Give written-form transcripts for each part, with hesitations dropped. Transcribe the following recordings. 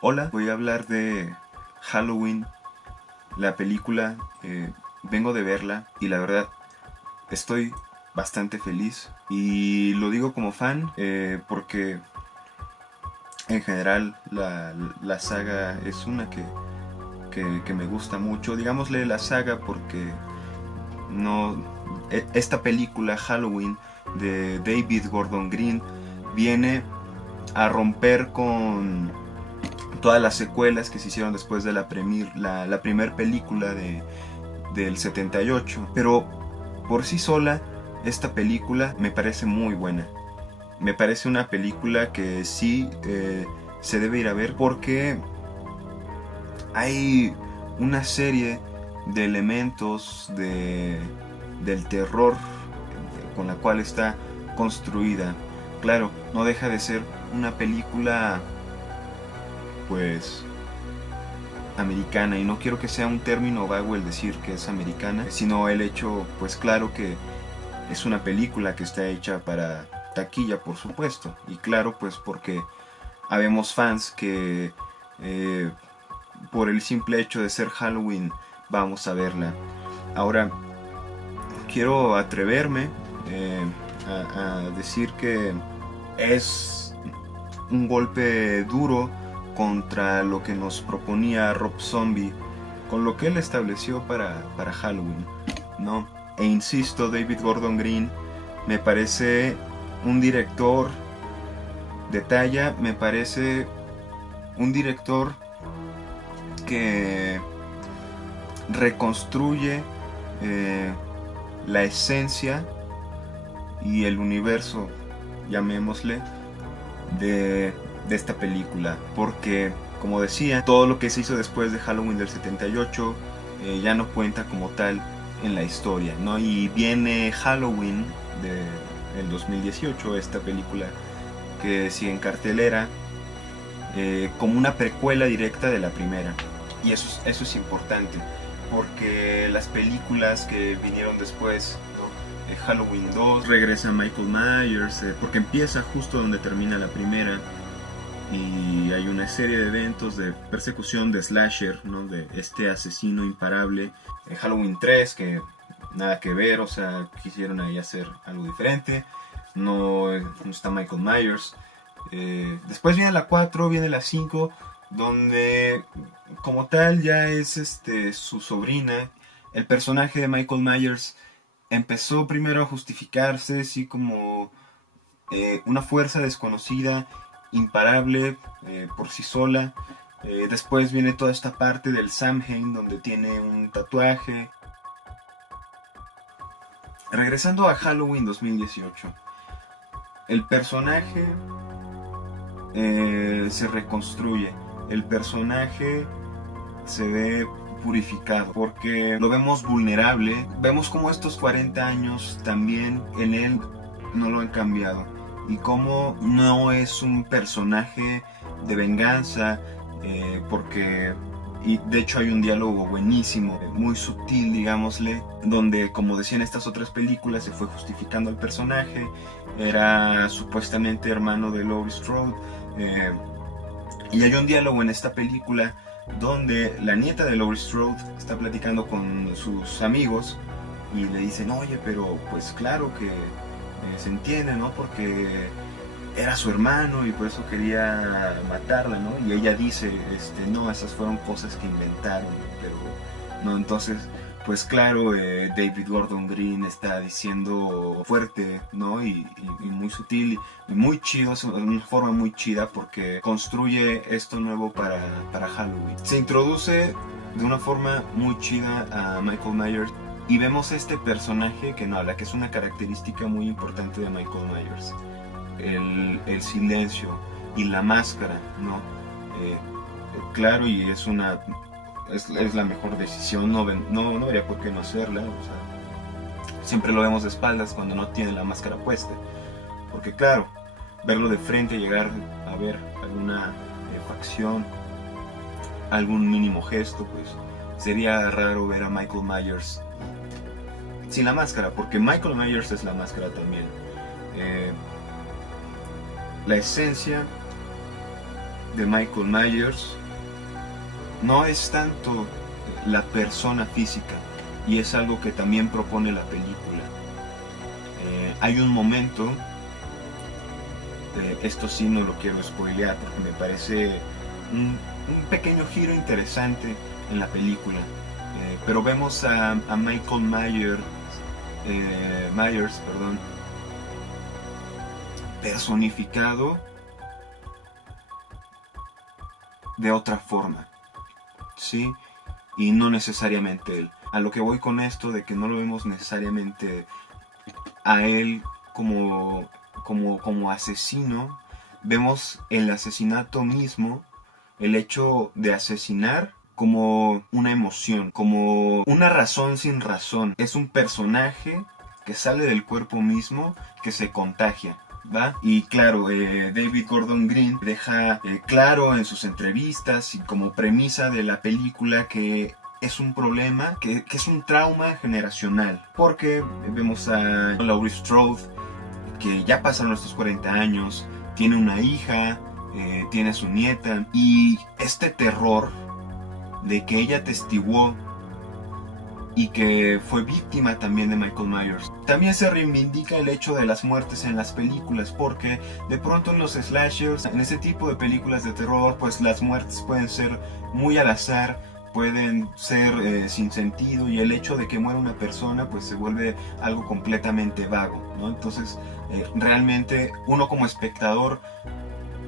Hola, voy a hablar de Halloween, la película. Vengo de verla y la verdad estoy bastante feliz. Y lo digo como fan porque en general la saga es una que me gusta mucho. Digámosle la saga porque no esta película Halloween de David Gordon Green viene a romper con todas las secuelas que se hicieron después de la primer película del 78. Pero por sí sola, esta película me parece muy buena. Me parece una película que sí se debe ir a ver porque hay una serie de elementos del terror con la cual está construida. Claro, no deja de ser una película pues americana, y no quiero que sea un término vago el decir que es americana, sino el hecho pues claro que es una película que está hecha para taquilla, por supuesto, y claro pues porque habemos fans que eh, por el simple hecho de ser Halloween vamos a verla. Ahora quiero atreverme a decir que es un golpe duro contra lo que nos proponía Rob Zombie, con lo que él estableció para Halloween, ¿no? E insisto, David Gordon Green me parece un director de talla, me parece un director que reconstruye eh, la esencia y el universo, llamémosle, de esta película, porque como decía, todo lo que se hizo después de Halloween del 78 ya no cuenta como tal en la historia, ¿no? Y viene Halloween del 2018, esta película que sigue en cartelera, como una precuela directa de la primera. Y eso es importante, porque las películas que vinieron después, ¿no? Halloween 2, regresa Michael Myers, porque empieza justo donde termina la primera, y hay una serie de eventos de persecución de slasher, ¿no? De este asesino imparable. Halloween 3, que nada que ver, o sea, quisieron ahí hacer algo diferente. No está Michael Myers. Después viene la 4, viene la 5, donde como tal ya es su sobrina. El personaje de Michael Myers empezó primero a justificarse, así como una fuerza desconocida, imparable por sí sola. Después viene toda esta parte del Samhain, donde tiene un tatuaje. Regresando a Halloween 2018, el personaje se reconstruye, el personaje se ve purificado, porque lo vemos vulnerable, vemos como estos 40 años también en él no lo han cambiado, y como no es un personaje de venganza, porque y de hecho hay un diálogo buenísimo, muy sutil, digámosle, donde, como decían estas otras películas, se fue justificando al personaje. Era supuestamente hermano de Laurie Strode. Y hay un diálogo en esta película donde la nieta de Laurie Strode está platicando con sus amigos y le dicen, oye, pero pues claro que se entiende, ¿no? Porque era su hermano y por eso quería matarla, ¿no? Y ella dice, no, esas fueron cosas que inventaron, pero no, entonces, pues claro, David Gordon Green está diciendo fuerte, ¿no? Y muy sutil y muy chido, es una forma muy chida porque construye esto nuevo para Halloween. Se introduce de una forma muy chida a Michael Myers y vemos este personaje que no habla, que es una característica muy importante de Michael Myers. El silencio y la máscara, ¿no? Claro, y es la mejor decisión, no habría por qué no hacerla, o sea, siempre lo vemos de espaldas cuando no tiene la máscara puesta, porque claro, verlo de frente, llegar a ver alguna facción, algún mínimo gesto, pues sería raro ver a Michael Myers sin la máscara, porque Michael Myers es la máscara también. La esencia de Michael Myers no es tanto la persona física, y es algo que también propone la película. Hay un momento, esto sí no lo quiero spoilear porque me parece un pequeño giro interesante en la película, pero vemos a Michael Myers, personificado de otra forma, ¿sí? Y no necesariamente él. A lo que voy con esto de que no lo vemos necesariamente a él como asesino, vemos el asesinato mismo, el hecho de asesinar como una emoción, como una razón sin razón. Es un personaje que sale del cuerpo mismo, que se contagia, ¿va? Y claro, David Gordon Green deja claro en sus entrevistas y como premisa de la película que es un problema, que es un trauma generacional, porque vemos a Laurie Strode, que ya pasaron estos 40 años, tiene una hija, tiene a su nieta, y este terror de que ella testiguó y que fue víctima también de Michael Myers. También se reivindica el hecho de las muertes en las películas, porque de pronto en los slashers, en ese tipo de películas de terror, pues las muertes pueden ser muy al azar, pueden ser sin sentido, y el hecho de que muera una persona pues se vuelve algo completamente vago, ¿no? Entonces realmente uno como espectador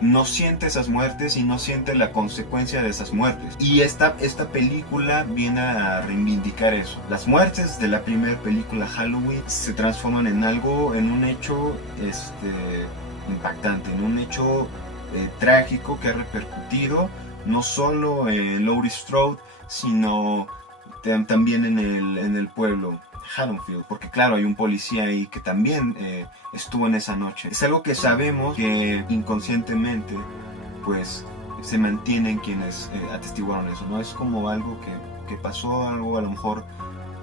no siente esas muertes y no siente la consecuencia de esas muertes. Y esta película viene a reivindicar eso. Las muertes de la primera película Halloween se transforman en algo, en un hecho impactante, en un hecho trágico que ha repercutido no solo en Laurie Strode, sino también en el pueblo Haddonfield, porque claro, hay un policía ahí que también estuvo en esa noche. Es algo que sabemos que inconscientemente pues se mantienen quienes atestiguaron eso, ¿no? Es como algo que pasó, algo a lo mejor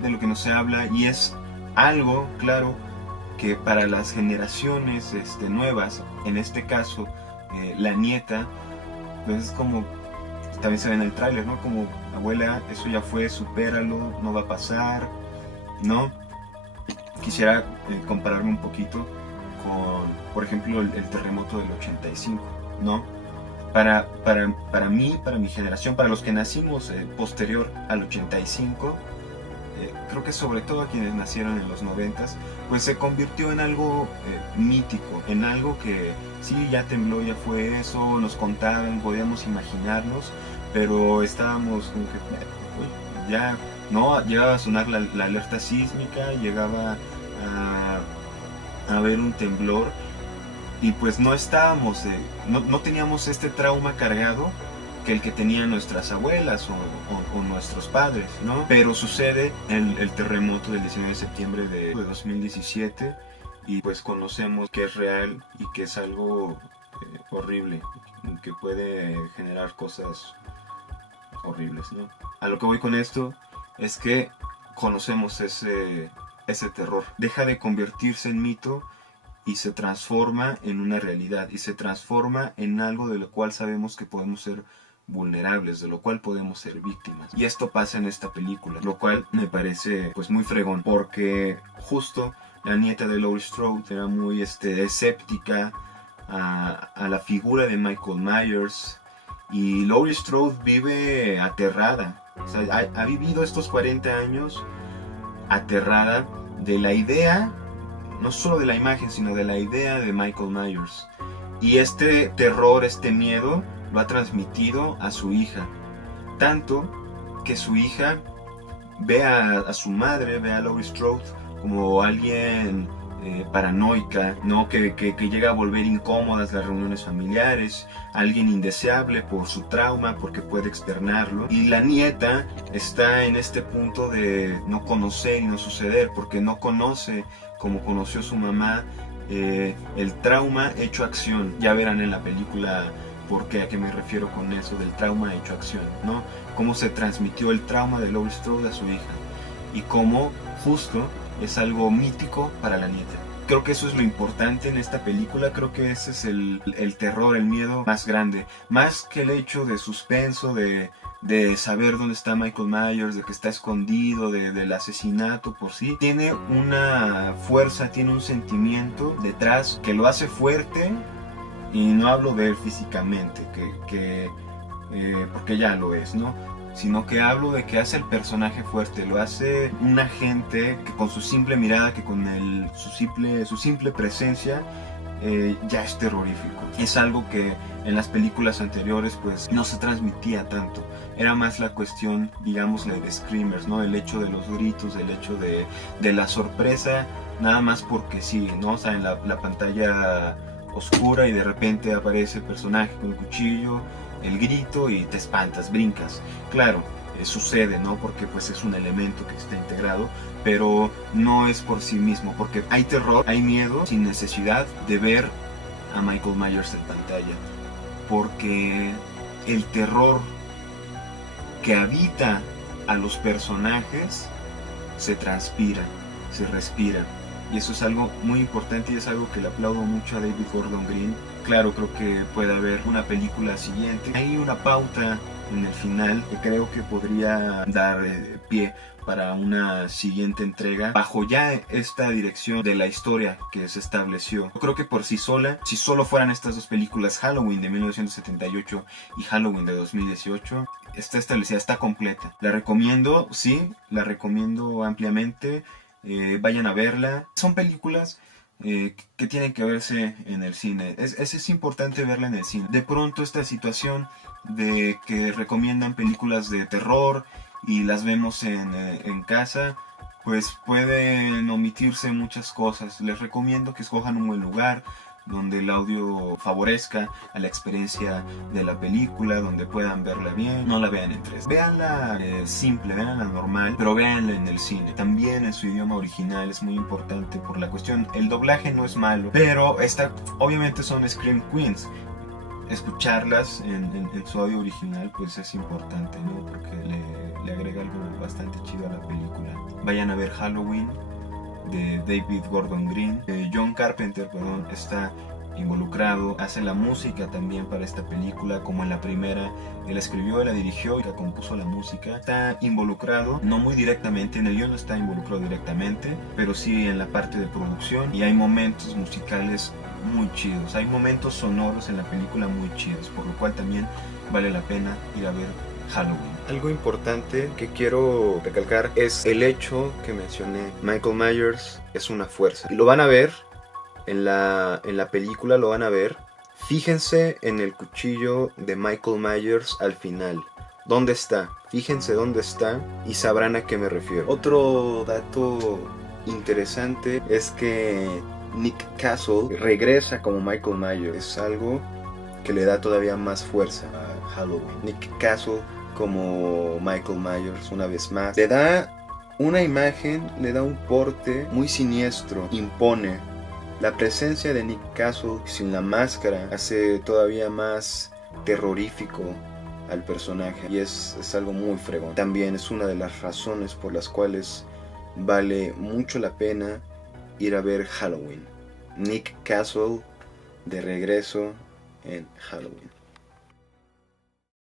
de lo que no se habla, y es algo, claro, que para las generaciones nuevas, en este caso la nieta, pues es como, también se ve en el tráiler, ¿no? Como, abuela, eso ya fue, supéralo, no va a pasar, ¿no? Quisiera compararme un poquito con, por ejemplo, el terremoto del 85, ¿no? Para mí, para mi generación, para los que nacimos posterior al 85, creo que sobre todo a quienes nacieron en los 90s, pues se convirtió en algo mítico, en algo que sí, ya tembló, ya fue eso, nos contaban, podíamos imaginarnos, pero estábamos como que ya no, llegaba a sonar la alerta sísmica, llegaba a haber un temblor, y pues no estábamos, no teníamos este trauma cargado que el que tenían nuestras abuelas o nuestros padres, ¿no? Pero sucede el terremoto del 19 de septiembre de 2017, y pues conocemos que es real y que es algo horrible, que puede generar cosas horribles, ¿no? A lo que voy con esto es que conocemos ese terror. Deja de convertirse en mito y se transforma en una realidad, y se transforma en algo de lo cual sabemos que podemos ser vulnerables, de lo cual podemos ser víctimas. Y esto pasa en esta película, lo cual me parece pues muy fregón, porque justo la nieta de Laurie Strode era muy escéptica a la figura de Michael Myers, y Laurie Strode vive aterrada, o sea, ha vivido estos 40 años aterrada de la idea, no solo de la imagen, sino de la idea de Michael Myers. Y este terror, este miedo, lo ha transmitido a su hija. Tanto que su hija ve a su madre, ve a Laurie Strode como alguien paranoica, ¿no? Que llega a volver incómodas las reuniones familiares, alguien indeseable por su trauma, porque puede externarlo. Y la nieta está en este punto de no conocer y no suceder, porque no conoce, como conoció su mamá, el trauma hecho acción. Ya verán en la película por qué, a qué me refiero con eso del trauma hecho acción, ¿no? Cómo se transmitió el trauma de Laurie Strode a su hija, y cómo justo es algo mítico para la nieta. Creo que eso es lo importante en esta película, creo que ese es el terror, el miedo más grande. Más que el hecho de suspenso, de saber dónde está Michael Myers, de que está escondido, del asesinato por sí. Tiene una fuerza, tiene un sentimiento detrás que lo hace fuerte, y no hablo de él físicamente, porque ya lo es, ¿no? Sino que hablo de que hace el personaje fuerte, lo hace un agente que con su simple mirada, que con su simple presencia ya es terrorífico. Es algo que en las películas anteriores pues no se transmitía tanto. Era más la cuestión, digamos, de screamers, ¿no? El hecho de los gritos, el hecho de la sorpresa, nada más porque sí, ¿no? O sea, en la pantalla oscura y de repente aparece el personaje con el cuchillo, el grito y te espantas, brincas. Claro, sucede, ¿no? Porque pues es un elemento que está integrado, pero no es por sí mismo, porque hay terror, hay miedo sin necesidad de ver a Michael Myers en pantalla, porque el terror que habita a los personajes se transpira, se respira. Y eso es algo muy importante y es algo que le aplaudo mucho a David Gordon Green. Claro, creo que puede haber una película siguiente. Hay una pauta en el final que creo que podría dar pie para una siguiente entrega bajo ya esta dirección de la historia que se estableció. Yo creo que por sí sola, si solo fueran estas dos películas, Halloween de 1978 y Halloween de 2018, está establecida, está completa. La recomiendo, sí, la recomiendo ampliamente. Vayan a verla. Son películas que tienen que verse en el cine. Es importante verla en el cine. De pronto esta situación de que recomiendan películas de terror y las vemos en casa, pues pueden omitirse muchas cosas. Les recomiendo que escojan un buen lugar donde el audio favorezca a la experiencia de la película, donde puedan verla bien. No la vean en 3D. Véanla simple, véanla normal, pero véanla en el cine. También en su idioma original es muy importante por la cuestión. El doblaje no es malo, pero obviamente son Scream Queens. Escucharlas en su audio original pues es importante, ¿no? Porque le agrega algo bastante chido a la película. Vayan a ver Halloween de David Gordon Green. John Carpenter, está involucrado, hace la música también para esta película, como en la primera. Él escribió, él la dirigió y compuso la música. Está involucrado, no muy directamente, en el guion no está involucrado directamente, pero sí en la parte de producción, y hay momentos musicales muy chidos, hay momentos sonoros en la película muy chidos, por lo cual también vale la pena ir a ver Halloween. Algo importante que quiero recalcar es el hecho que mencioné. Michael Myers es una fuerza. Lo van a ver en la película, lo van a ver. Fíjense en el cuchillo de Michael Myers al final. ¿Dónde está? Fíjense dónde está y sabrán a qué me refiero. Otro dato interesante es que Nick Castle regresa como Michael Myers. Es algo que le da todavía más fuerza a Halloween. Nick Castle como Michael Myers una vez más. Le da una imagen, le da un porte muy siniestro, impone. La presencia de Nick Castle sin la máscara hace todavía más terrorífico al personaje y es algo muy fregón. También es una de las razones por las cuales vale mucho la pena ir a ver Halloween. Nick Castle de regreso en Halloween.